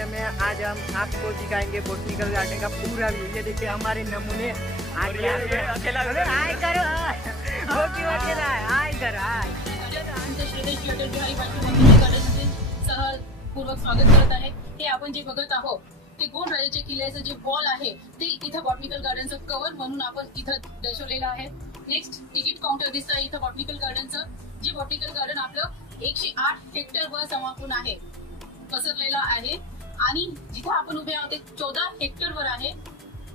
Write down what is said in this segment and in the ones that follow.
Garden में आज हम आपको दिखाएंगे बॉटनिकल गार्डन का पूरा व्यू। ये देखिए हमारे नमूने अकेला हाय करो वो क्यों अकेला है हाय कर हाय पूर्वक स्वागत करत आहे। हे आपण जे बघत आहोत ते गोंड राजाच्या किल्ल्याचं जे वॉल आहे ते इथं बॉटनिकल गार्डनचं कव्हर म्हणून आपण इथं दर्शवलेलं आहे। नेक्स्ट तिकीट काउंटर दिसतं इथं बॉटनिकल गार्डनचं, जे बॉटनिकल गार्डन आपलं 108 हेक्टरवर समापून आहे पसरलेलं आहे आणि जिथे आपण उभे आहोत ते 14 हेक्टरवर आहे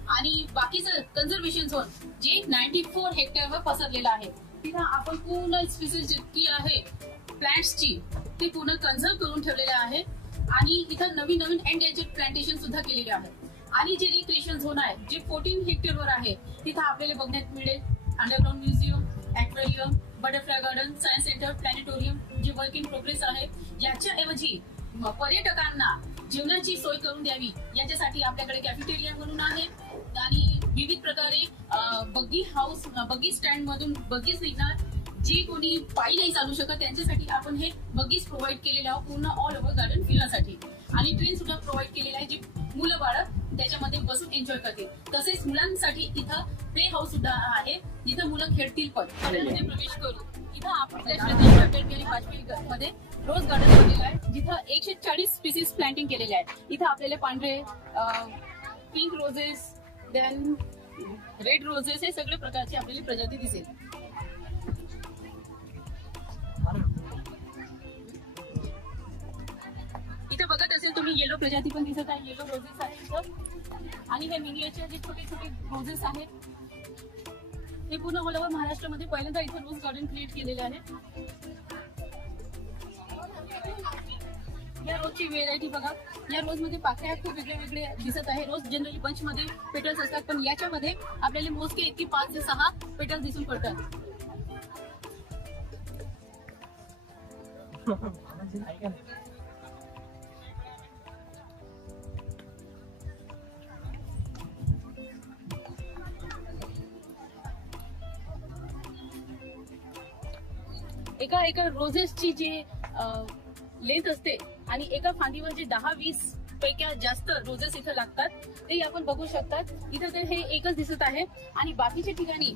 आणि बाकीचं कन्झर्वेशन झोन जे 94 हेक्टरवर पसरलेलं आहे। तिथं आपण पूर्ण स्पीसीज जितकी आहे प्लांट्सची ती पूर्ण कन्झर्व करून ठेवलेले आहे आणि इथं नवीन नवीन एंडेंजर्ड प्लांटेशन सुद्धा केलेले आहे आणि जे रिक्रिएशन झोन आहे जे 14 हेक्टरवर आहे तिथं आपल्याला बघण्यात मिळेल underground museum, aquarium, butterfly garden, science centre, planetarium जे वर्क इन प्रोग्रेस आहे। याच्याऐवजी पर्यटकांना जेवणाची सोय करून द्यावी याच्यासाठी आपल्याकडे कॅफेटेरिया म्हणून आहे आणि विविध प्रकारे बग्गी हाऊस, बग्गी स्टँड मधून बग्गीज निघणार, जे कोणी पायी नाही चालू शकत त्यांच्यासाठी आपण हे बग्गीज प्रोव्हाइड केलेले आहोत पूर्ण ऑल ओव्हर गार्डन फिरण्यासाठी आणि ट्रेन सुद्धा प्रोव्हाइड केलेला आहे जे मुलं बाळ त्याच्यामध्ये बसून एन्जॉय करतील। तसेच मुलांसाठी इथं प्ले हाऊस सुद्धा आहे जिथं मुलं खेळतील पण गार्डनमध्ये प्रवेश करू। इथं आपल्या श्रद्धेश अटल बिहारी वाजपेयी मध्ये रोज गार्डन बनलेलं आहे जिथं 140 स्पीसीज प्लांटिंग केलेले आहे। इथं आपल्याला पांढरे, pink roses, then red roses हे सगळे प्रकारची आपल्याला प्रजाती दिसेल। इथं बघत असेल तुम्ही येलो प्रजाती पण दिसत आहे, येलो रोजेस आहे इथं आणि हे मिनिएचर जे छोटे छोटे रोजेस आहेत हे पूर्ण ऑल ओव्हर महाराष्ट्रामध्ये पहिल्यांदा इथं रोज गार्डन क्रिएट केलेले आहे। या रोजची व्हेरायटी बघा, या रोज मध्ये पाकळ्या खूप वेगळे वेगळे दिसत आहे। रोज जनरली बंच मध्ये पेटल्स असतात पण याच्यामध्ये आपल्याला मोजके इतकी 5 ते 6 पेटल्स दिसून पडतात। एका रोजेसची जी लेंथ असते आणि एका फांदीवर जे 10-20 पैकी जास्त रोजेस इथं लागतात ते आपण बघू शकतात। इथं तर हे एकच दिसत आहे आणि बाकीच्या ठिकाणी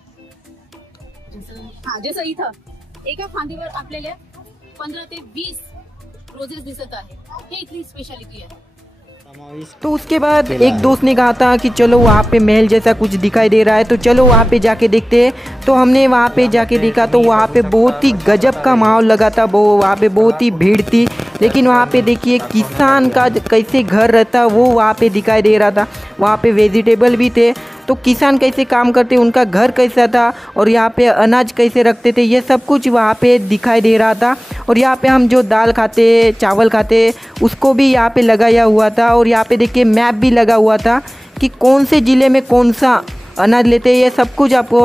जसं इथं एका फांदीवर आपल्याला 15 ते 20 रोजेस दिसत आहे। हे इथली स्पेशालिटी आहे। तो उसके बाद एक दोस्त ने कहा था कि चलो वहाँ पे महल जैसा कुछ दिखाई दे रहा है तो चलो वहाँ पे जाके देखते हैं। तो हमने वहाँ पे जाके देखा तो वहाँ पे बहुत ही गजब का माहौल लगा था, वो वहाँ पे बहुत ही भीड़ थी। लेकिन वहाँ पे देखिए किसान का कैसे घर रहता वो वहाँ पे दिखाई दे रहा था। वहाँ पे वेजिटेबल भी थे तो किसान कैसे काम करते, उनका घर कैसा था और यहाँ पे अनाज कैसे रखते थे ये सब कुछ वहाँ पे दिखाई दे रहा था। और यहाँ पे हम जो दाल खाते, चावल खाते उसको भी यहाँ पे लगाया हुआ था और यहाँ पे देखिए मैप भी लगा हुआ था कि कौन से ज़िले में कौन सा अनाज लेते हैं। ये सब कुछ आपको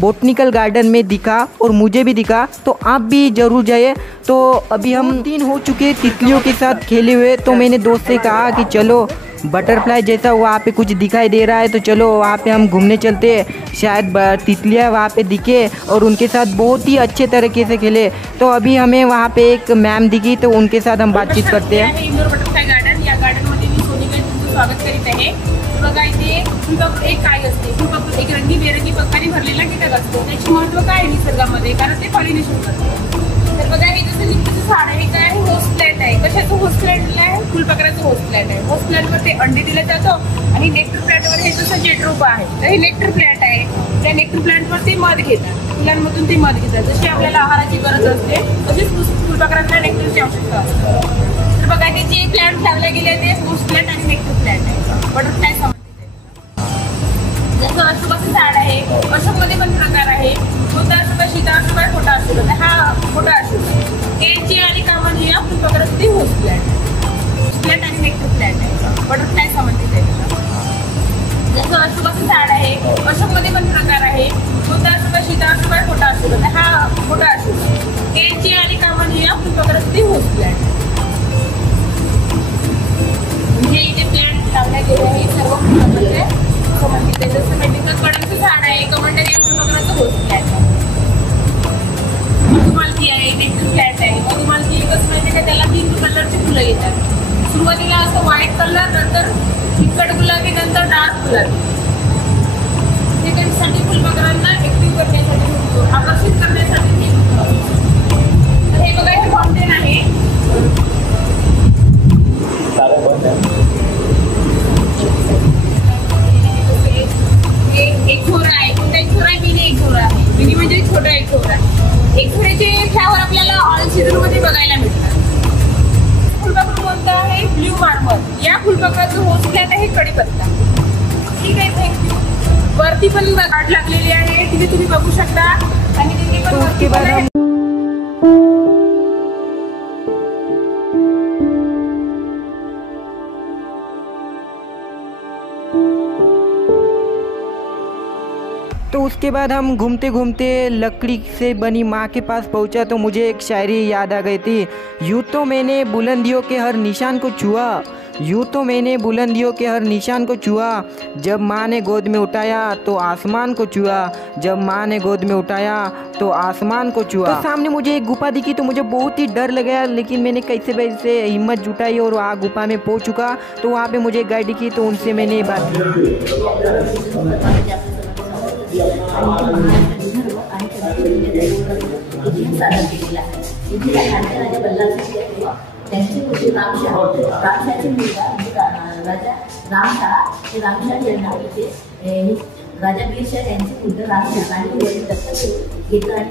बॉटनिकल गार्डन में दिखा और मुझे भी दिखा तो आप भी ज़रूर जाइए। तो अभी हम 3 हो चुके तितलियों के साथ खेले हुए तो मैंने दोस्त से कहा कि चलो बटरफ्लाई जैसा वहाँ पे कुछ दिखाई दे रहा है तो चलो वहाँ पे हम घूमने चलते हैं, शायद तितलियाँ वहाँ पे दिखे और उनके साथ बहुत ही अच्छे तरीके से खेले। तो अभी हमें वहाँ पे एक मैम दिखी तो उनके साथ हम बातचीत करते हैं। इंदोर बटरफ्लाय गार्डन या गार्डनमध्ये मी सोनीकडे तुमचं स्वागत करीत आहे। बघा इथे फुलपाखरू एक काय असते, फुलपाखरू एक रंगीबेरंगी पक्काने भरलेला कीटक असतो। त्याचे महत्व काय आहे निसर्गामध्ये, कारण ते पॉलिनेशन करते। तर बघा हे जसं लिंबूचं झाड आहे काय होस्ट प्लॅन्ट आहे। कशाचं होस्ट प्लॅन्ट आहे? फुलपाखराचं होस्ट प्लॅन्ट आहे। होस्ट प्लॅन्टवर ते अंडे दिले जातं आणि नेक्टर प्लॅन्टवर हे जसं जेटरोप आहे तर हे नेक्टर प्लॅन्ट आहे। त्या नेक्टर प्लॅन्टवर ते मध घेतात, फुलांमधून ते मध घेतात। जशी आपल्याला आहाराची गरज असते तशीच फुलपाखरांना नेक्टरची आवश्यकता असते। तर बघा हे जे प्लॅन्ट लावले गेले ते होस्ट प्लॅन्ट आणि नेक्टर प्लॅन्ट आहे, बटरफ्लाय संबंधित आहे। जसं अशोकाचं झाड आहे, अशोकमध्ये पण प्रकार आहे, छोटा अशोक, सीता अशोक, छोटा अशोक। हा छोटा अशोक हे जे आणि कामं जे या फुलपाखराचं ते होस्ट प्लॅन्ट आणि नेक्टर प्लॅन्ट आहे, बटरफ्लाय संबंधित आहे। जसं अशोकाचं झाड आहे, अशोकमध्ये पण प्रकार आहे, छोटा अशोक, सीता अशोक, छोटा अशोक। हा छोटा अशोक हे जे आणि कामं जे या फुलपाखराचं ते होस्ट प्लॅन्ट म्हणजे इथे प्लॅन्ट लावल्या गेले आहे सर्व फुलपाखराचे संबंधित आहे। जसं मेडिकल कडांचं झाड आहे, कमंडल या फुलपाखराचं होस्ट प्लॅन्ट आहे। फुलांनी. हे त्यांच्यासाठी फुलपाखरांना ऍक्टिव्ह करण्यासाठी होतो, आकर्षित करण्यासाठी हे होतं. तर हे बघा, हे फाउंटेन आहे. एक झोरा आहे. कोणता एक झोरा आहे? मिनी एक झोरा आहे. मिनी म्हणजे छोटा एक झोरा आहे. एक झोऱ्याचे फ्लावर आपल्याला ऑल सीझन मध्ये बघायला मिळतात. फुलपाखरू कोणतं आहे? ब्ल्यू मार्मल. या फुलपाखराचं होस्ट आहे कडीपत्ता. ठीक आहे, थँक्यू. वरती पण गाठ लागलेली आहे, तिथे तुम्ही बघू शकता. आणि तिथे पण वरती पण आहे. तो उसके बाद हम घूमते घूमते लकड़ी से बनी माँ के पास पहुँचा तो मुझे एक शायरी याद आ गई थी। यूँ तो मैंने बुलंदियों के हर निशान को छुआ, यूँ तो मैंने बुलंदियों के हर निशान को छुआ, जब माँ ने गोद में उठाया तो आसमान को छुआ, जब माँ ने गोद में उठाया तो आसमान को छुआ। तो सामने मुझे एक गुफा दिखी तो मुझे बहुत ही डर लगा, लेकिन मैंने कैसे वैसे हिम्मत जुटाई और वहाँ गुफा में पहुँच चुका। तो वहाँ पे मुझे गाइड दिखी तो उनसे मैंने बात त्यांचे होते रामशाचे मुलगा राजा रामशाह यांना इथे राजा बीरशाह यांचे मुलगा रामशाह आणि वडील दत्तक घेतला आणि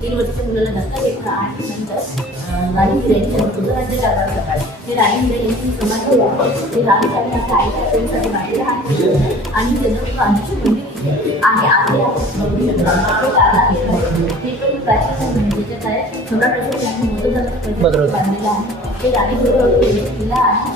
3 वर्षाच्या मुलाला दत्तक घेतला. आणि नंतर राणी यांच्या राज्य कारभार करतात. हे राणी यांची समाधी ते रामशाह यांच्या आईच्या प्रेमसाठी बांधलेला आहे आणि चंद्रपूर गांधीचे मंदिर आहे. आहे हे पण प्राचीन ज्याच्यात आहे सम्राट अशोक यांनी मोठं बांधलेलं आहे. ते राणी किल्ला आहे.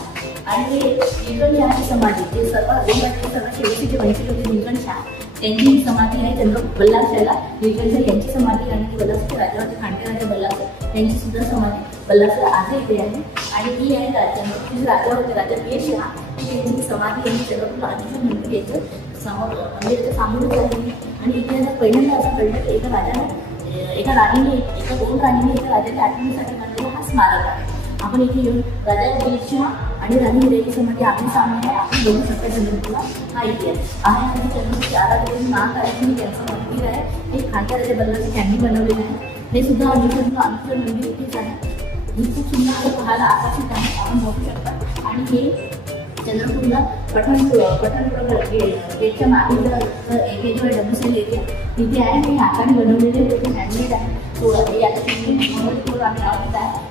आणि नीलकंठ शहाची समाधी ते सर्वात शेवटचे जे वंचित होते नीलकंठ शाह त्यांची समाधी आहे. चंद्रपूर बल्लाशाहला नीलकंठ यांची समाधी आणि बल्लाशाहचे राजाचे खांडेराजा बल्लाशाह यांची सुद्धा समाधी बल्लाशाह आहे इथे आहे. आणि ही आहे चंद्रपूरचे राजा होते राजा बीरशाह यांची समाधी आणि चंद्रपूर गांधीचे मंदिर याचं मंदिराच्या सामोरच आहे. आणि इतिहासात पहिल्यांदा असं कळलं की एका राणीने एका 2 राणीने एका राजाच्या आठवणीसाठी बांधलेला हा स्मारक आहे. आपण इथे येऊन राजा बीरशाह आणि राणी हिराची समाधी आपल्या सामने आहे. आपण बघू शकता चंद्रपूरला हा इतिहास आहे. आणि चंद्रपूरच्या आराधनेचे महाकाळाची त्यांचं मंदिर आहे. हे खांड्या राजा बल्लाशाह त्यांनी बनवलेलं आहे. हे सुद्धा आमचं मंदिर इथेच आहे. ही खूप सुंदर पाहायला आकर्षित आहे, आपण बघू शकता. आणि हे चंद्रपूरला पठाणपूर गेटच्या मागे जो डब्ल्यूसीएल एरिया तिथे आहे. हे हाताने बनवलेले ते हँडमेड आहे.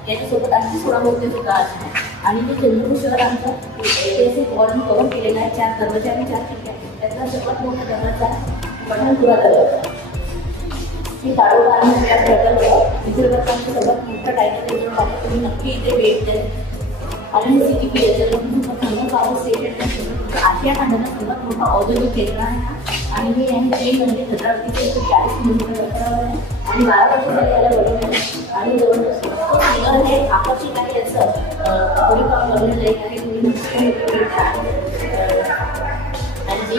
याच्यासोबत आणखी 16 मोठे सुद्धा आहे. आणि हे चंद्रपूर शहर आमचं ऐतिहासिक वॉर्डन कव्हर केलेलं आहे. 4 दरवाजे आणि 4 खिडक्या. त्यातला सर्वात मोठा दरवाजा पठाणपुरा दरवाजा. हे ताडोबा आणि प्रकल्प निसर्गाचं सर्वात मोठा टायगर रिझॉर्ट आहे. तुम्ही नक्की इथे भेट द्या. आणि आशिया खंडाचा सर्वात मोठा औद्योगिक केंद्र आहे. आणि हे आहे ते म्हणजे छत्रपतीचे 40 किलोमीटर अंतरावर आहे. आणि 12 वर्षांसाठी याला बनवलं आहे. आणि जवळ हे आकर्षित आहे याचं थोडी काम बनवलं जाईल आहे. आणि जे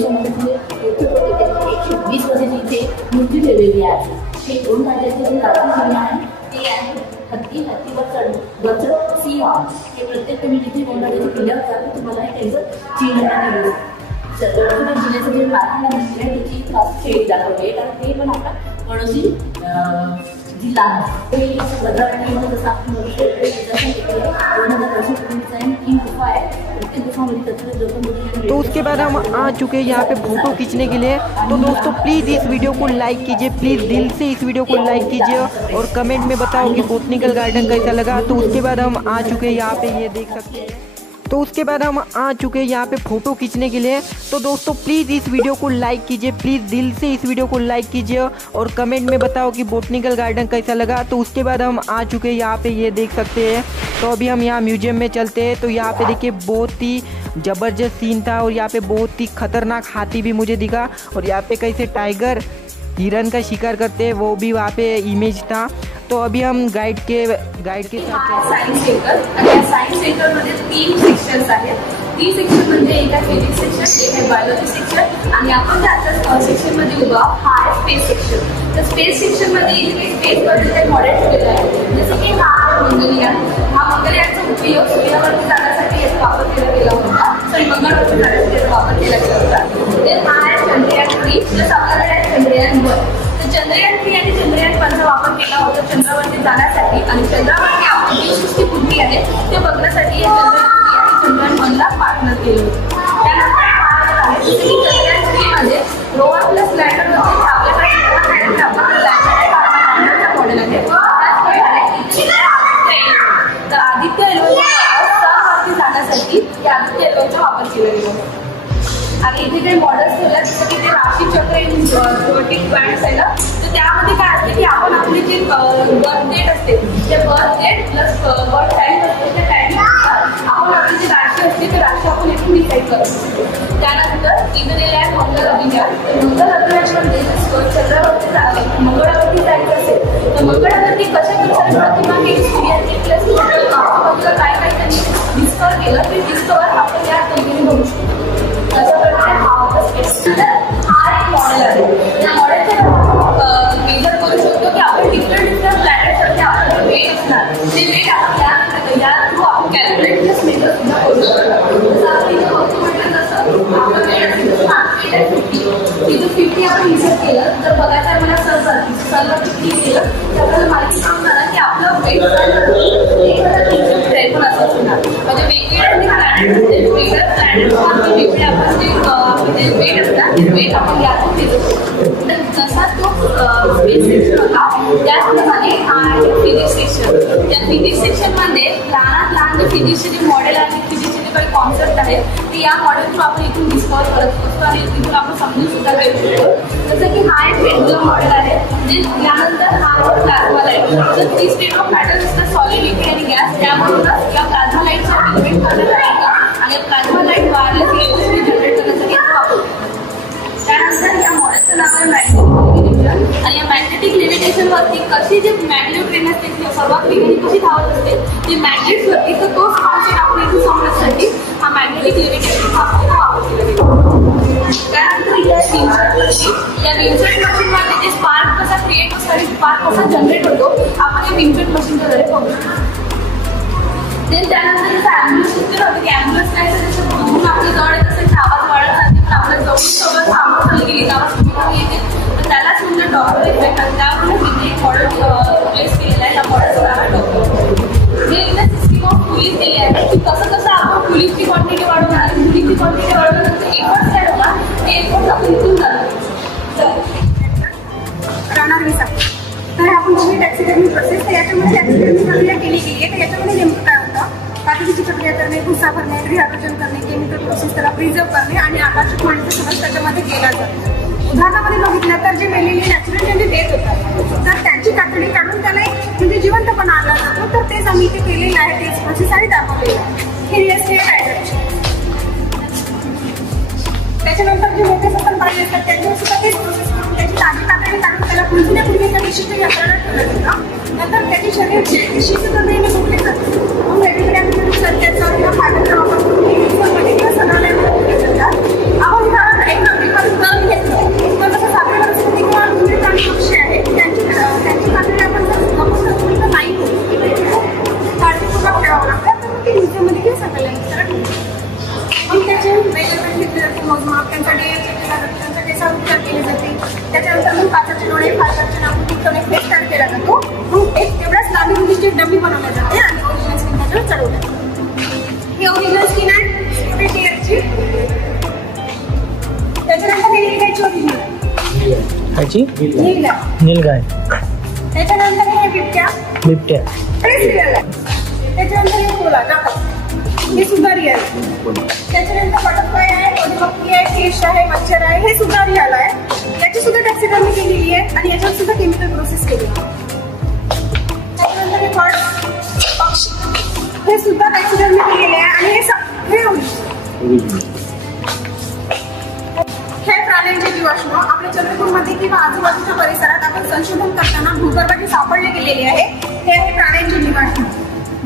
समजले 120 वर्षाची इथे मूर्ती ठेवलेली आहे. हे 2 राज्याचे जे राजकीय आहे ते आहे हत्तीवर सिंह. हे प्रत्येक तुम्ही जिथे कोणाच्या किल्ल्यावर जातो तुम्हाला हे त्यांचं चिन्ह मिळेल. जिल्ह्याचं जे माथांना मंदिर आहे त्याची खास शेड दाखवली आहे, कारण ते पण आता पडोसी जिल्हा आहे. भद्रावती जसं आपण बघू शकतो 2000 वर्षापूर्वीचा ही गुफा आहे. प्रत्येक गुफामध्ये तो उसके बाद हम आ चुके हैं यहाँ पे फोटो खींचने के लिए। तो दोस्तों प्लीज़ इस वीडियो को लाइक कीजिए, प्लीज़ दिल से इस वीडियो को लाइक कीजिए और कमेंट में बताओ कि बोटनिकल गार्डन कैसा लगा। तो उसके बाद हम आ चुके हैं यहाँ पे, ये देख सकते हैं। तो उसके बाद हम आ चुके हैं यहाँ पे फ़ोटो खींचने के लिए। तो दोस्तों प्लीज़ इस वीडियो को लाइक कीजिए, प्लीज़ दिल से इस वीडियो को लाइक कीजिए और कमेंट में बताओ कि बोटनिकल गार्डन कैसा लगा। तो उसके बाद हम आ चुके हैं यहाँ पे, ये देख सकते हैं। तो अभी हम यहाँ म्यूजियम में चलते हैं। तो यहाँ पे देखिए बहुत ही ज़बरदस्त सीन था और यहाँ पे बहुत ही खतरनाक हाथी भी मुझे दिखा और यहाँ पे कैसे टाइगर हिरन का शिकार करते हैं वो भी वहाँ पे इमेज था। तो अभी हम गाइड के साथ सायन्स सेंटर। सायन्स सेंटर मध्ये 3 सेक्शन्स आहेत। 3 सेक्शन म्हणजे एक आहे फिजिक्स सेक्शन, एक आहे बायोलॉजी सेक्शन आणि आपण ज्या सेक्शन मध्ये उभा हा आहे स्पेस सेक्शन। तर स्पेस सेक्शन मध्ये इथे स्पेस बद्दल काही मॉडेल केलेलं आहे, जसं की हा मंगलयान। हा मंगलयानचा उपयोग सूर्यावरती जाण्यासाठी याचा वापर केला गेला होता। मंगळवारच्या प्राण्याचा वापर केला गेला होता. ते हा आहे चंद्रयान 3 प्लस आपल्याकडे आहे चंद्रयान 1. तर चंद्रयान 3 आणि चंद्रयान 5 चा वापर केला होता चंद्रावरती जाण्यासाठी आणि चंद्रावरती आपण जी सृष्टी पुरली आहे ते बघण्यासाठी चंद्रयान 3 आणि चंद्रयान 1 ला पार्टनर केलं होतं. त्यानंतर चंद्रयान 3 मध्ये रोवर प्लस लँडर मध्ये आपल्याकडे मॉडेल आहे. तर आदित्य एल्वेवरती जाण्यासाठी या आदित्य एल्वेवरचा वापर केला गेला. आणि इथे काही मॉडेल्स ठेवल्या जसं की ते राशी चक्र इन ज्योतिक पॉइंट्स आहे ना, तर त्यामध्ये काय असते की आपण आपली जे बर्थ डेट असते ते birth date plus birth time असते त्या टाइमनुसार आपण आपली जी राशी असते ते राशी आपण इथून डिसाईड करतो. त्यानंतर इथे दिले आहे मंगल अभियान. तर मंगल अभियानामध्ये चंद्रावरती जायचं मंगळावरती जायचं असेल तर मंगळावरती कशा प्रकारे प्रतिमा हे सूर्याची प्लस आजूबाजूला काय काय त्यांनी डिस्कवर केलं ते डिस्कवर आपण या कंपनी बघू शकतो. अशा प्रकारे हा एक मॉडेल आहे. त्या मॉडेलच्या मेजर करू शकतो की आपण डिफरंट प्लॅनेटसाठी आपल्याला वेट असणार ते वेट आपण या थ्रू आपण कॅल्क्युलेट प्लस मेजर सुद्धा करू शकतो. जसं आपण इथं बघतो म्हटलं तसं आपण वेट 50 आपण इन्सर्ट केलं तर बघायचं मला सनवरती क्लिक केलं तर आपल्याला माहिती सांगणार की आपलं वेट 1353 असं असणार. म्हणजे वेगवेगळे प्लॅनेट असते वेगवेगळ्या प्लॅनेटमध्ये वेगळे आपण जे वेट असतात ते वेट आपण यातून देतो. जसा तो स्पेस सेक्शन होता त्याचप्रमाणे फिजिक्स सेक्शन. त्या फिजिक्स सेक्शनमध्ये लहानात लहान जे फिजिक्सचे जे मॉडेल आहे फिजिक्सचे जे काही कॉन्सेप्ट आहेत ते या मॉडेल थ्रू आपण इथून डिस्कवर करत असतो आणि तिथून आपण समजून सुद्धा घेऊ शकतो. जसं की हा एक पेंडुलम मॉडेल आहे जे यानंतर हा प्लाझ्मा लाईट. तर 3 स्टेट ऑफ मॅटर असतात सॉलिड लिक्विड आणि गॅस. त्यामधूनच या प्लाझ्मा लाईटचा इन्व्हेंट करण्यात आला आणि plasma light wireless electricity generate करण्यासाठी वापरतो. त्यानंतर या मॉडेलचं नाव आहे मॅग्नेटिक लिव्हिटेशन. आणि या मॅग्नेटिक लिव्हिटेशनवरती कशी जी मॅग्नेट ट्रेन असते ती सर्वात वेगाने कशी धावत असते ते मॅग्नेट्सवरती. तर तोच कॉन्सेप्ट आपण इथून समजण्यासाठी हा मॅग्नेटिक लिव्हिटेशन वापर केला गेला. त्यानंतर या विंचट मशीनमध्ये जे स्पार्क कसा क्रिएट होतो आणि स्पार्क कसा जनरेट होतो आपण या विंचट मशीनच्या द्वारे बघू शकतो. त्यानंतर जसं ॲम्ब्युलन्स सिस्टम होतं की ॲम्ब्युलन्स नाही तर जसं बघून आपल्या जवळ येत असेल आवाज वाढत जाते पण आपल्या जवळ सोबत थांबवून चालली गेली आवाज कमी येते. तर त्यालाच म्हणजे डॉक्टर इफेक्ट आणि त्यावरून तिथे एक मॉडेल प्लेस केलेला आहे. या मॉडेलचं नाव आहे डॉक्टर. हे इथं सिस्टीम ऑफ पुलिस दिली आहे की कसं कसं आपण पुलिसची क्वांटिटी वाढवणार आणि पुलिसची क्वांटिटी वाढवण्यानंतर एफर्ट्स काय होणार ते एफर्ट्स आपण इथून जाणार. राहणार विसा तर आपण जी टॅक्सिडर्मी प्रोसेस तर याच्यामध्ये टॅक्सिडर्मी प्रक्रिया केली गेली आहे. तर याच्यामध्ये नेमकं काय होतं कातडीची प्रक्रिया करणे भुसा भरणे रिहायड्रोजन करणे केमिकल प्रोसेस त्याला प्रिझर्व करणे आणि आकर्षक होण्याचं सगळं त्याच्यामध्ये केलं जातं. उदाहरणामध्ये बघितलं तर जे मेलेले नॅचरल ज्यांचे डेथ होतात तर त्यांची कातडी काढून त्याला म्हणजे जिवंतपणा आणला जातो. तर तेच आम्ही इथे केलेलं आहे तेच प्रोसेस आणि दाखवलेलं आहे. हे रिअल स्टेट आहे. त्याच्यानंतर जे मोठे सफल पाहिजे असतात त्यांच्यावर सुद्धा तेच प्रोसेस करून त्याची ताजी कातडी काढून त्याला पुंजण्यापूर्वी त्या विशिष्ट यंत्रणात ठेवलं जातं. नंतर त्याची शरीरचे विशिष्ट नेहमी फुटले जाते. मग वेगवेगळ्या सत्याचा किंवा फायद्याचा वापर करून किंवा सणालयामध्ये फुटले जातात. आपण उदाहरण एक नोकरीपासून घेतलं तर तसं साखर वनस्पती किंवा दुसरे प्राणी पक्षी आहे त्यांची कातडी आपण जर नाही काळजीपूर्वक ठेवावं लागतं तर ते म्युझियममध्ये किंवा सणालयामध्ये मग त्याचे वेगवेगळे घेतले जाते मोजमाप त्यांचा डीएनए केला जातो त्यांचा केसावर उपचार केले जाते. त्याच्यानंतर मग काचाचे डोळे फायबरचे नागरिक कनेक्ट तयार केला जातो. मग एक तेवढ्याच लांबी रुंदीची डबी बनवली जाते आणि ओरिजिनल स्किन त्याच्यावर चढवल्या जाते. ही ओरिजिनल स्किन आहे टीयरची. त्याच्यानंतर हे नीलगायची ओरिजिनल आहे नीलगाय. त्याच्यानंतर हे बिबट्या हे सिरियल आहे. त्याच्यानंतर हे कोला दाखव हे सुद्धा रिअल आहे. त्याच्यानंतर बटरफ्लाय आहे मधुमक्खी आहे फिश आहे मच्छर आहे हे सुद्धा रिअल आहे. याची सुद्धा टॅक्सिडर्मी केलेली आहे आणि याच्यावर सुद्धा केमिकल प्रोसेस केली आहे. त्याच्यानंतर हे बर्ड पक्षी हे सुद्धा टॅक्सिडर्मी केलेले आहे आणि हे प्राण्यांचे जीवाश्म आपल्या चंद्रपूरमध्ये किंवा आजूबाजूच्या परिसरात आपण संशोधन करताना भूगर्भात सापडले गेलेले आहे. हे आहे प्राण्यांचे जीवाश्म.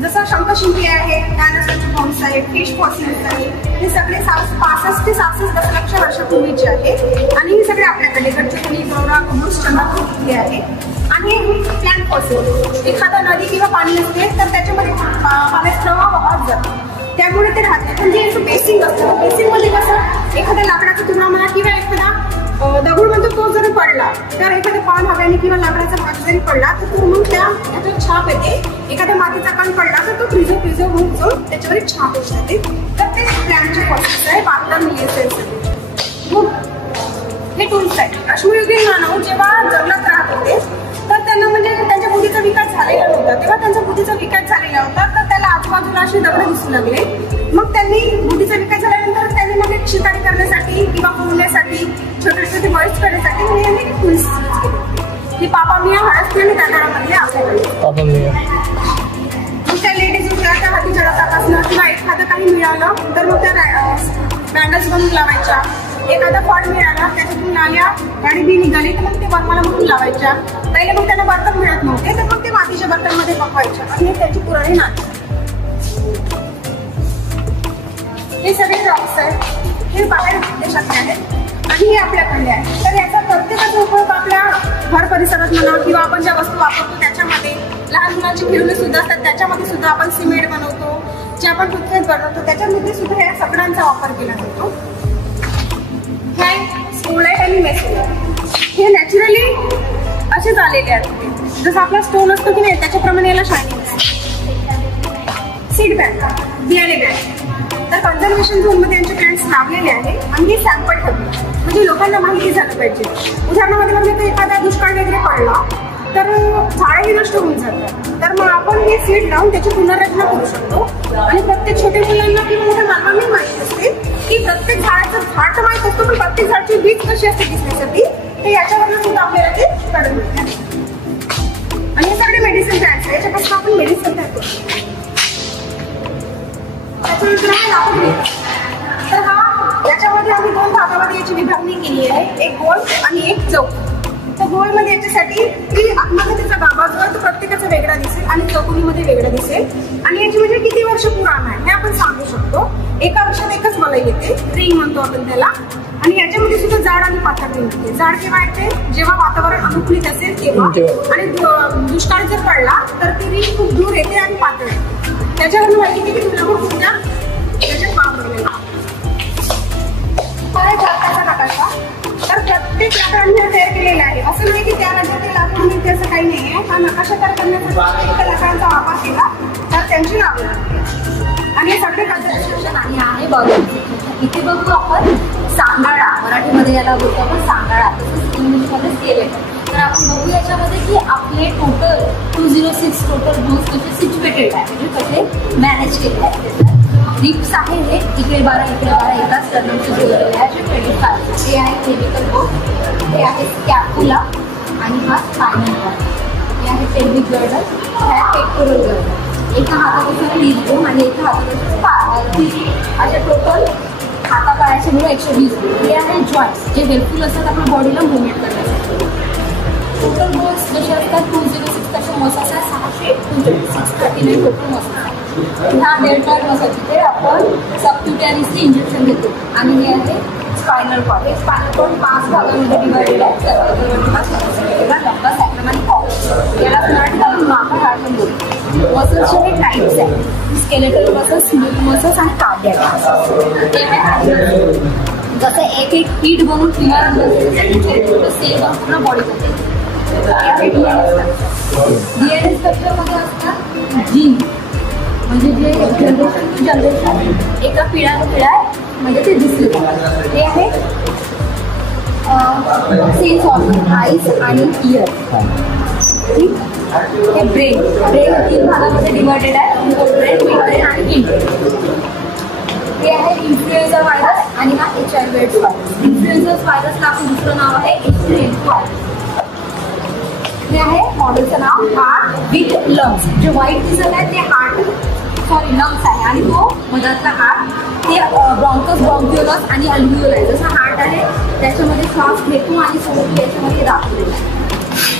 जसं शंखशिंपी आहे डायनासॉरचे बॉम्ब्स आहेत फिश फॉसिल्स आहेत. हे सगळे 65 ते 66 दशलक्ष वर्षापूर्वीचे आहे आणि हे सगळे आपल्याकडे गडचिरोली गौरा कुंभूस चंद्रपूर इथले आहे. आणि प्लॅन्ट फॉसिल एखादा नदी किंवा पाणी असते तर त्याच्यामध्ये पाण्याचा प्रवाह वाहत जातो त्यामुळे ते राहत नाही. पण जे असं बेसिंग असतं, बेसिंग मध्ये कसं एखाद्या लाकडाचा तुकडा म्हणा किंवा एखादा दगड म्हणतो तो जरी पडला तर एखादा पान हव्याने किंवा लाकडाचा भाग जरी पडला तर तो मग त्याच्यावर छाप येते. एखाद्या मातीचा कण पडला तर तो प्रिझर्व होऊन जाऊन त्याच्यावर एक छाप होऊ शकते. तर ते प्लॅनचे प्रोसेस आहे. बागला मिळेल हे टूल्स आहेत. अश्मयुगीन मानव जेव्हा जंगलात राहत होते तर त्यांना म्हणजे त्यांच्या बुद्धीचा विकास झालेला नव्हता. तेव्हा त्यांचा बुद्धीचा विकास झालेला होता तर त्याला आजूबाजूला असे दगड दिसू लागले. मग त्यांनी बुद्धीचा विकास झाल्यानंतर त्यांनी मग एक शिकारी करण्यासाठी किंवा पोहण्यासाठी छोटे छोटे बॉईज करण्यासाठी म्हणजे टूल्स केले. ही पापा मिया हळद त्या काळामधले आपल्याकडे मग त्या लेडीज त्या हातीच्या रथापासून किंवा एखादं काही मिळालं तर मग त्या बँडल्स बनवून लावायच्या. एखादा फळ मिळाला त्याच्यातून नाल्या गाडी बी निघाली तर मग ते बनवायला म्हणून लावायच्या. पहिले मग त्यांना बर्तन मिळत नव्हते तर मग ते मातीच्या बर्तनमध्ये पकवायच्या आणि हे त्यांची पुराणी नाच. हे सगळे ड्रॉप्स आहेत. हे बाहेर देशातले आहेत आणि हे आपल्याकडले आहेत. तर याचा प्रत्येकाचा उपयोग आपल्या घर परिसरात म्हणा किंवा आपण ज्या वस्तू वापरतो त्याच्यामध्ये, लहान मुलांची खेळणी सुद्धा असतात त्याच्यामध्ये सुद्धा आपण सिमेंट बनवतो, जे आपण टूथपेस्ट बनवतो त्याच्यामध्ये सुद्धा या सगळ्यांचा वापर केला जातो. स्टोलाइट आणि मेसोलाइट हे नॅचरली असेच आलेले आहेत. जसं आपला स्टोन असतो की नाही त्याच्याप्रमाणे याला शायनिंग असते. सीड बँक, बियाणे बँक तर कन्झर्वेशन झोनमध्ये यांचे प्लॅन्ट्स लावलेले आहे आणि हे सॅम्पल ठेवले म्हणजे लोकांना माहिती झालं पाहिजे. उदाहरणामध्ये म्हणजे तर एखादा दुष्काळ वगैरे पडला तर झाडंही नष्ट होऊन जातात. तर मग आपण हे सीड लावून त्याची पुनर्रचना करू शकतो. आणि प्रत्येक छोट्या मुलांना किंवा मोठ्या मानवांना माहिती असते की प्रत्येक झाडाचं झाड तर माहित असतो पण प्रत्येक झाडची बीज कशी असते दिसण्यासाठी ते याच्यावरनं सुद्धा आपल्याला ते कळून मिळते. आणि हे सगळे मेडिसिन प्लॅन्ट्स आहे याच्यापासून आपण मेडिसिन तयार करतो. त्याच्यानंतर आहे लाकूड. तर हा याच्यामध्ये आम्ही 2 भागामध्ये याची विभागणी केली आहे, एक गोल आणि एक चौक. तर गोलमध्ये याच्यासाठी की आतमध्ये त्याचा गाभा जो आहे तो प्रत्येकाचा वेगळा दिसेल आणि चौकोनीमध्ये वेगळा दिसेल. आणि याची म्हणजे किती वर्ष पुराण आहे हे आपण सांगू शकतो. एका वर्षात एकच मलाई येते, रिंग म्हणतो आपण त्याला. आणि याच्यामध्ये सुद्धा जाड आणि पातळ रिंग येते. जाड केव्हा येते जेव्हा वातावरण अनुकूलित असेल तेव्हा, आणि दुष्काळ जर पडला तर ती रिंग खूप दूर येते आणि पातळ येते. त्याच्यावरून माहिती की तुला सुद्धा त्याच्यात वापरलेला नकाशा. तर प्रत्येक लाकडांनी तयार केलेला आहे. असं नाही की त्या राज्यात ते लाकूड मिळते असं काही नाही आहे. हा नकाशा तयार करण्यासाठी त्या लाकडांचा वापर केला तर त्यांची नावं लागली. आणि हे सगळे कन्झर्वेशन आणि आहे बघू. इथे बघू आपण सांगाडा, मराठीमध्ये याला बोलतो आपण सांगाडा, तसंच इंग्लिशमध्ये स्केलेटन. तर आपण बघू याच्यामध्ये की आपले टोटल 206 टोटल बोन्स कसे सिच्युएटेड आहे म्हणजे कसे मॅनेज केले आहे. रिप्स आहे हे इकडे 12 इकडे 12 एकाच टर्नचे जोडलेले आहे. 25 हे आहे क्लेविकल बोन, हे आहे स्कॅपुला आणि हा स्पायनल कॉर्ड, हे आहे पेल्विक गर्डर, हे आहे पेक्टोरल गर्डर. एका हातापासून लीज बोन आणि एका हातापासून अशा टोटल हातापायाचे मिळून 120 बोन. हे आहे जॉईंट्स जे हेल्पफुल असतात आपल्या बॉडीला मुवमेंट करण्यासाठी. टोटल बोन्स जसे असतात 206 तसे मसल्स आहे 639 टोटल मसल्स आहे. ह्या डेल्टॉइड मसल तिथे आपण सबक्युटॅनियसली इंजेक्शन देतो. आणि हे आहे स्पायनल कॉर्ड. हे स्पायनल कॉर्ड 5 भागामध्ये डिवायडेड आहे. लंबा सॅक्रम आणि कॉर्ड. याला मराठीत आपण माकड हाड पण बोलतो. मसल्सचे हे टाईप्स आहेत, स्केलेटल मसल्स, स्मूथ मसल्स आणि कार्डियाक मसल्स. जसं एक एक पीठ बनवून किनार सेल पूर्ण बॉडी होते. डीएनए स्ट्रक्चरमध्ये असतात जीन म्हणजे जे जनरेशन टू जनरेशन एका पिढ्याला पिढ्या म्हणजे ते दिसले. ते आहे सेन्स ऑर्गन, आईज आणि इयर. हे ब्रेन 3 भागामध्ये डिवायडेड आहे, ब्रेन, मेंब्रेन आणि इंटेस्टाइन. हे आहे इन्फ्लुएन्झा व्हायरस आणि हा HIV एड्स व्हायरस. इन्फ्लुएन्झा व्हायरसला आपलं दुसरं नाव आहे H3N2. हे आहे मॉडेलचं नाव हार्ट विथ लंग्स. जे व्हाईट दिसत आहे ते लंग्स आहे आणि तो मधातला हार्ट ते ब्रॉन्कस, ब्रॉन्क्युलस आणि अल्व्हिओल आहे. जसं हार्ट आहे त्याच्यामध्ये श्वास घेतो आणि सोडतो याच्यामध्ये दाखवलेलं आहे.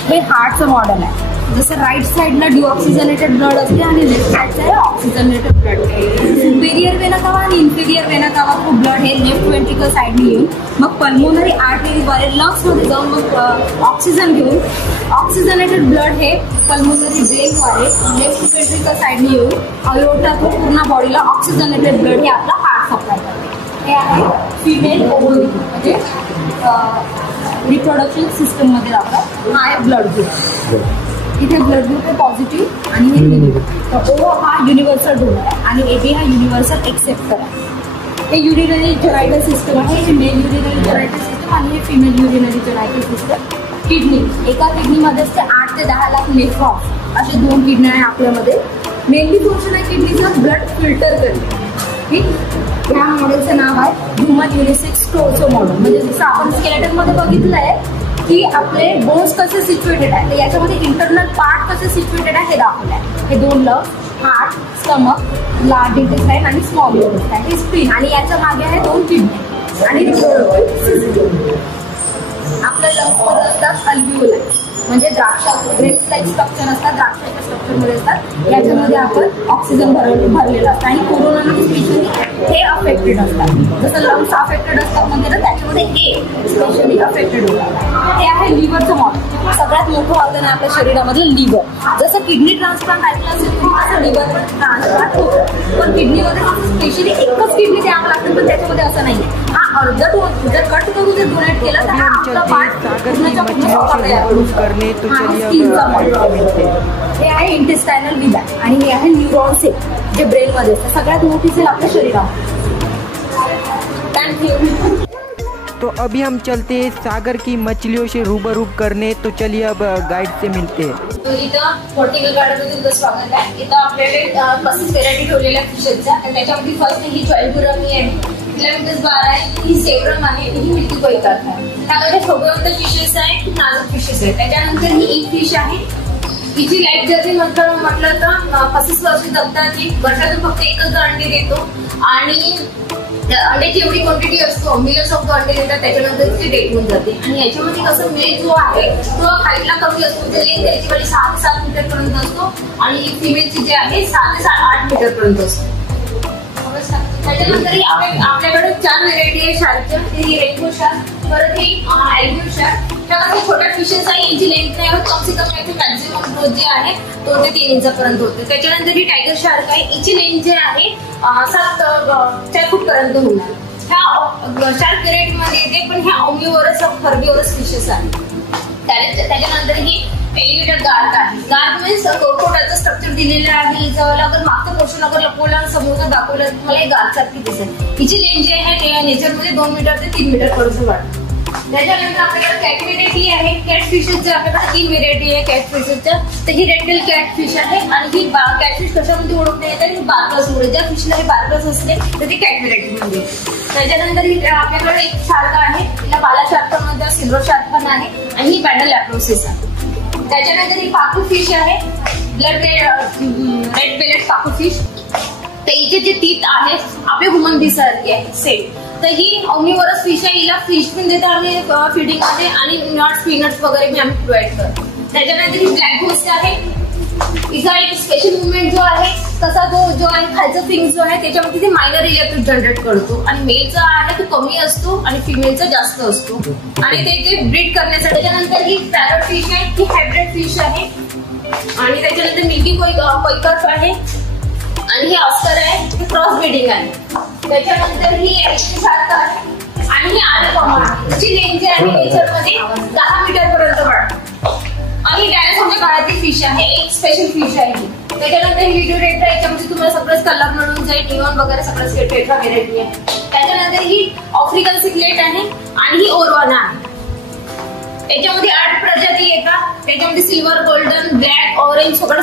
हे हार्टचं मॉडेल आहे. जसं राईट साईडला डिऑक्सिजनेटेड ब्लड असते आणि लेफ्ट साईडचा आहे oxygenated blood. Superior vena cava आणि इन्फेरियर वेना कावा खूप ब्लड हे लेफ्ट वेंट्रिकल साईडने येऊन मग पल्मोनरी आर्टरीद्वारे लंग्समध्ये जाऊन मग ऑक्सिजन घेऊन ऑक्सिजनेटेड ब्लड हे पल्मोनरी ड्रेनद्वारे लेफ्ट वेंट्रिकल साईडने येऊन अयोटातून पूर्ण बॉडीला ऑक्सिजनेटेड ब्लड हे आपला हार्ट सप्लाय करते. हे आहे फिमेल ओव्हरी म्हणजे रिप्रोडक्शन सिस्टम मध्ये आपला हा आहे ब्लड ग्रुप. इथे ब्लड ग्रुप आहे पॉझिटिव्ह आणि हे निगेटिव्ह. तर ओ हा युनिव्हर्सल डोनर आहे आणि AB हा युनिव्हर्सल एक्सेप्टर आहे. हे युरिनरी जेरायटल सिस्टम आहे. हे मेल युरिनरी जेरायटल सिस्टम आणि हे फिमेल युरिनरी जेरायटल सिस्टम. किडनी एका किडनीमध्ये असते 8 ते 10 लाख नेफ्रॉन्स असे 2 किडनी आहे आपल्यामध्ये. मेनली फंक्शन आहे किडनीचं ब्लड फिल्टर करणे. ठीक. ह्या मॉडेलचं नाव आहे ह्युमन युनिसेक्स टोर्सो मॉडेल. म्हणजे जसं आपण स्केलेटन मध्ये बघितलं आहे की आपले बोन्स कसे सिच्युएटेड आहे तर याच्यामध्ये इंटरनल पार्ट कसे सिच्युएटेड आहे हे दाखवलं आहे. हे 2 lungs, heart, stomach, large intestine आणि स्मॉल इंटेस्टाईन, हे स्प्लीन आणि याच्या मागे आहे 2 किडनी आणि आपल्या लंग्समध्ये असतात अल्व्हिओलाई म्हणजे द्राक्षा ग्रेप्स लाईक स्ट्रक्चर असतात. द्राक्षाच्या स्ट्रक्चरमध्ये असतात. याच्यामध्ये आपण ऑक्सिजन भरलेलं असतं आणि कोरोनामध्ये स्पेशली हे अफेक्टेड असतात. जसं लंग्स अफेक्टेड असतात म्हणजे ना त्याच्यामध्ये हे स्पेशली अफेक्टेड होतात. हे आहे लिव्हरचं मॉडेल. सगळ्यात मोठं ऑर्गन आहे आपल्या शरीरामधलं लिव्हर. जसं किडनी ट्रान्सप्लांट ऐकलं असेल तुम्ही तसं लिव्हर पण ट्रान्सप्लांट होतं. पण किडनीमध्ये स्पेशली एकच किडनी द्यावं लागतं पण त्याच्यामध्ये असं नाही आहे. हा अर्धा जर कट करून जर डोनेट केलं तर हा आपला पार्ट पूर्णच्या पूर्ण स्वतः तयार करू शकतो. हे आहे इंटेस्टायनल विला आणि हे आहे न्यूरॉन सेल जे ब्रेन मध्ये असतं. सगळ्यात मोठी सेल आपल्या शरीरामध्ये. थँक्यू. तो अभी हम चलते हैं सागर की मछलियों से रूबरू करने. तो चलिए अब गाइड से मिलते हैं. तो इथं बॉटनिकल गार्डन मध्ये तुमचं स्वागत आहे. इथं आपल्याकडे 35 व्हेरायटी ठेवलेल्या फिशेसच्या आणि त्याच्यामध्ये फर्स्ट ही जॉईलपुरमी आहे. किलोमीटर 12 आहे. ही सेव्रम आहे. ही मिल्की कोयकात आहे. त्यामध्ये छोटे फिशेस आहे, नाजूक फिशेस आहे. त्याच्यानंतर ही एक फिश आहे. हिची लाईफ जर्नी म्हटलं तर 35 वर्ष जगतात. ती वर्षातून फक्त एकच अंडे देतो आणि अंड्याची एवढी क्वांटिटी असतो मिलियन्स ऑफ अंडे देतात त्याच्यानंतर ती डेट होऊन जाते. आणि याच्यामध्ये कसं मेल जो आहे तो हाईटला कमी असतो म्हणजे लेंथ त्याची वाली 6 ते 7 मीटर पर्यंत असतो आणि फिमेलची जे आहे 7 ते 8 मीटर पर्यंत असतो. त्याच्यानंतर आपल्याकडे 4 व्हेरायटी आहे शार्कच्या. ही रेनबो शार्क, परत ही अल्बिनो शार्क. त्या काही छोट्या फिशेस आहे. यांची लेंथ नाही होत कम से कम याची मॅक्झिमम ग्रोथ जे आहे 2 ते 3 इंचापर्यंत होते. त्याच्यानंतर ही टायगर शार्क आहे. हिची लेंथ जे आहे 4 फूट पर्यंत होणार. ह्या शार्क व्हेरायटीमध्ये येते पण ह्या ओमिओरस फर्बिओरस फिशेस आहेत. त्याच्यानंतर ही एलिव्हेटेड गार्क आहे. गार्क मीन्स कोरकोटाचं स्ट्रक्चर दिलेलं आहे. हिचं अगर मागचं पोर्शन अगर लपवलं समोर दाखवलं तुम्हाला एक गार्क सारखी दिसेल. हिची लेंथ जी आहे ते नेचरमध्ये 2 मीटर ते 3 मीटर पर्यंत वाढते. त्याच्यानंतर आपल्याकडे कॅट व्हेरायटी आहे. कॅट फिशेसच्या आपल्याकडे 3 व्हेरायटी आहे कॅट फिशेसच्या. तर ही रेड कॅट फिश आहे आणि ही कॅटफिश कशामध्ये ओळखण्यात येतात ही बार्कसमुळे. ज्या फिशला हे बार्कस असते तर ती कॅट व्हेरायटीमध्ये. त्याच्यानंतर ही आपल्याकडे एक शार्क आहे. तिला बाला शार्क पण म्हणतात, सिल्वर शार्क पण आहे आणि ही बॅडल लॅप्रोसिस आहे. त्याच्यानंतर ही पाकू फिश आहे. रेड बेलेट पाकू फिश. तर हिचे जे टीथ आहेत आपले ह्युमन बी सारखे आहे सेम. तर ही ओमनिवोरस फिश आहे. हिला फिश पण देतो आम्ही फीडिंग मध्ये आणि नट्स पीनट्स वगैरे मी आम्ही प्रोव्हाइड करतो. त्याच्यानंतर ही ब्लॅक घोस्ट आहे. हिचा एक स्पेशल मुवमेंट जो आहे तसा जो आहे खालचा फिंग जो आहे त्याच्यामध्ये ते मायनर इलेक्ट्रिक जनरेट करतो आणि मेलचा आहे तो कमी असतो आणि फिमेलचा जास्त असतो आणि ते जे ब्रीड करण्यासाठी. त्याच्यानंतर ही पॅरट फिश आहे. ही हायब्रिड फिश आहे आणि त्याच्यानंतर मिल्की कोयकर्फ आहे आणि हे ऑस्कर आहे. हे क्रॉस ब्रीडिंग आहे. त्याच्यानंतर ही शार्क आहे आणि ही आर्कोमा आहे. जी लेंथ जी आहे नेचरमध्ये 10 मीटर पर्यंत वाढते आणि डायनासॉरच्या काळातली फिश आहे. एक स्पेशल फिश आहे ही. त्याच्यानंतर ही व्हिडिओ याच्यामध्ये तुम्हाला सगळंच कलर मिळून जाईल. निऑन वगैरे सगळं टेट्रा व्हेरायटी आहे. त्याच्यानंतर ही आफ्रिकन सिक्लेट आहे आणि ही ओरवाना आहे. याच्यामध्ये 8 प्रजाती येतात. त्याच्यामध्ये सिल्वर, गोल्डन, ब्लॅक, ऑरेंज सगळं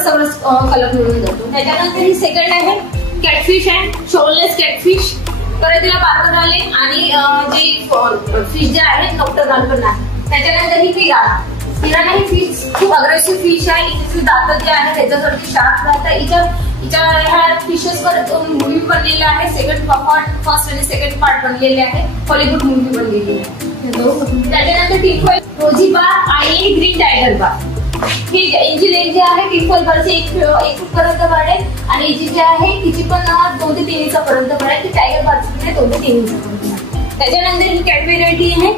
कलर मिळून जातो. त्याच्यानंतर ही सेकंड आहे कॅटफिश आहे. Shoelace catfish. परत तिला पार्कर आले आणि जी फिश जे आहे नॉक्टर्नल पण आहे. त्याच्यानंतर ही पिराना. पिराना ही फिश खूप अग्रेसिव्ह फिश आहे. हिची दात जे आहे त्याच्यासाठी शार्प राहतात. हिच्या ह्या फिशेसवर 2 मूवी बनलेल्या आहे. सेकंड पार्ट, फर्स्ट आणि सेकंड पार्ट बनलेले आहे. हॉलिवूड मूवी बनलेली आहे. त्याच्यानंतर टिकवाय रोजी बार आणि ग्रीन टायगर बार. ठीक आहे. हिची लेंथ जी आहे ती वर्षी 1 फूट पर्यंत वाढेल आणि हिची जी आहे तिची पण 2 ते 3 इंचापर्यंत वाढेल. ती टायगर बास्केट आहे 2 ते 3 इंचापर्यंत. त्याच्यानंतर ही कॅट व्हेरायटी आहे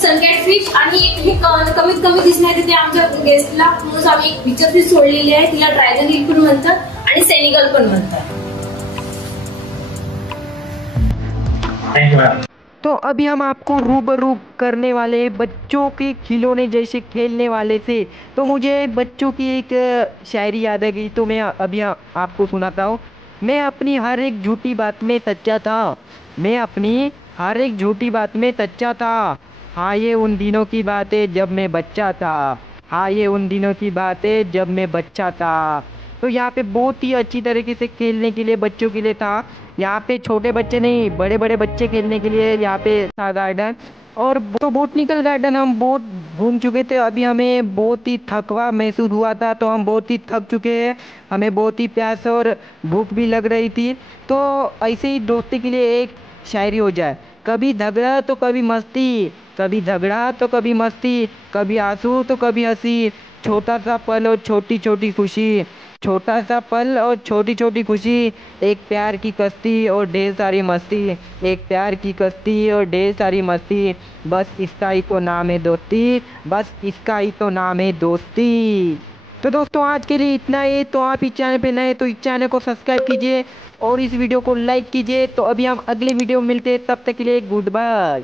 सनकॅट फिश आणि हे कमीत कमी दिसण्याचे ते आमच्या गेस्टला म्हणून आम्ही एक पिक्चर फिश सोडलेली आहे. तिला ड्रॅगन हिल पण म्हणतात आणि सेनिगल पण म्हणतात. तो अभी हम आपको रूबरू करने वाले बच्चों के खिलौने जैसे खेलने वाले से। तो मुझे बच्चों की एक शायरी याद आ गई, तो मैं अभी आपको सुनाता हूँ। मैं अपनी हर एक झूठी बात में सच्चा था, मैं अपनी हर एक झूठी बात में सच्चा था। हाँ ये उन दिनों की बात है जब मैं बच्चा था, हाँ ये उन दिनों की बात है जब मैं बच्चा था। तो यहाँ पे बहुत ही अच्छी तरीके से खेलने के लिए बच्चों के लिए था। यहाँ पे छोटे बच्चे नहीं, बड़े बड़े बच्चे खेलने के लिए यहाँ पे था गार्डन। और तो बोटनिकल गार्डन हम बहुत घूम चुके थे। अभी हमें बहुत ही थकवा महसूस हुआ था, तो हम बहुत ही थक चुके हैं। हमें बहुत ही प्यास और भूख भी लग रही थी। तो ऐसे ही दोस्ती के लिए एक शायरी हो जाए। कभी झगड़ा तो कभी मस्ती, कभी झगड़ा तो कभी मस्ती, कभी आंसू तो कभी हंसी, छोटा सा पल और छोटी छोटी खुशी, छोटा सा पल और छोटी छोटी खुशी, एक प्यार की कश्ती और ढेर सारी मस्ती, एक प्यार की कश्ती और ढेर सारी मस्ती, बस इसका ही तो नाम है दोस्ती, बस इसका ही तो नाम है दोस्ती। तो दोस्तों आज के लिए इतना ही। तो आप इस चैनल पे नए तो इस चैनल को सब्सक्राइब कीजिए और इस वीडियो को लाइक कीजिए। तो अभी हम अगले वीडियो में मिलते हैं, तब तक के लिए गुड बाय।